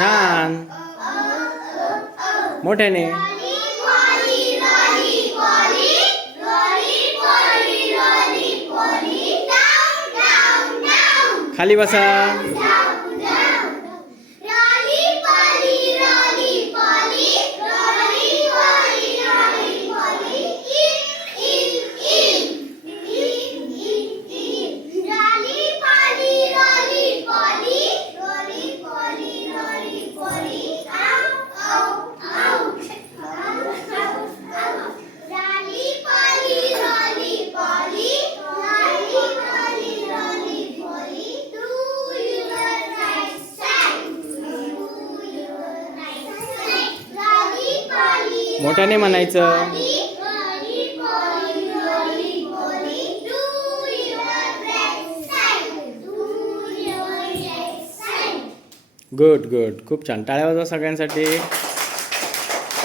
छान. मोठ्याने. खाली बसा. मोठ्याने म्हणायचं. Good good. खूप छान. टाळ्या वाजवा सगळ्यांसाठी.